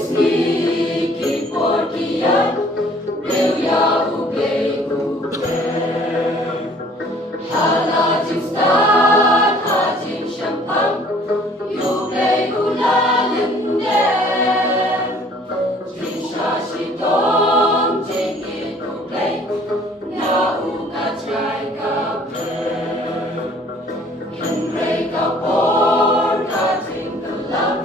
Sneaky Porky at Wilja Ugle Halajin Stad, Hajin Shampang, Ugle Ulalinde Jin Shashidom, Jin Ugle Na Uga Chai Kape Henry Kapor, Kajin Galang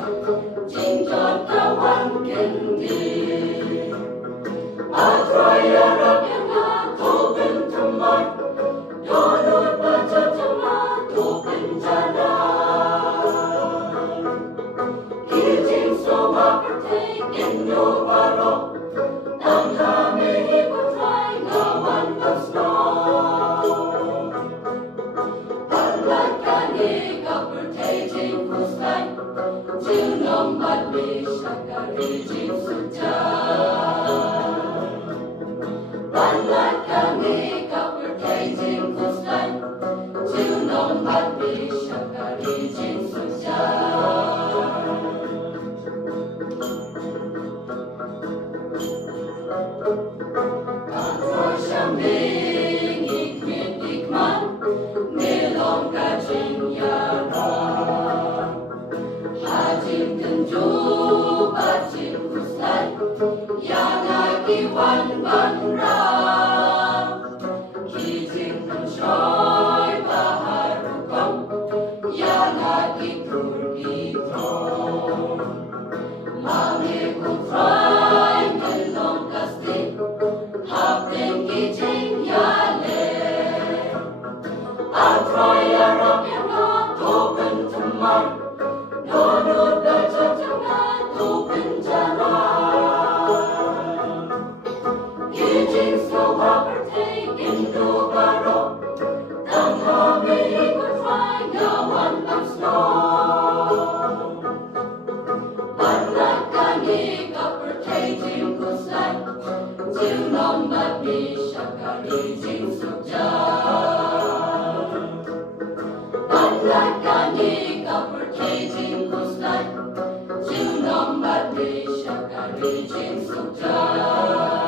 Jin John Kawan Kendi Atroya Rakyana Tobin Tumar Donut Bajatama Tobin Jana Kijin Soma Partake Indo Baro Namhame Hipotrai Nawan Basno Palakani Kapertajin Kustai Junom Badmi Shakari Jin Sujai Banlat kami kapertajin kustan Junom Badmi Shakari Jin Sujai Kantor Syambing Ikmit Ikman Nilong Kajin Yara Hajim Tenju Bajin Kustan Yanagi Wan Banra Kijing Kanshoy Baharukam Yanagi Kurgito Mange Kutray Nilong Kasti Hapin Kijing Yale Atroy Arab Yana Tobin Tumar Donut Bajatanga Tobin Jana Kijing Slova Partake Indo Baro Namhame Hipotrai Nawan Basno Banlakani Kapertajin Kustan Junom Badmi Shakari Jin Sujai Banlakani Kapertajin Kustan Junom Badmi Shakari Jin Sujai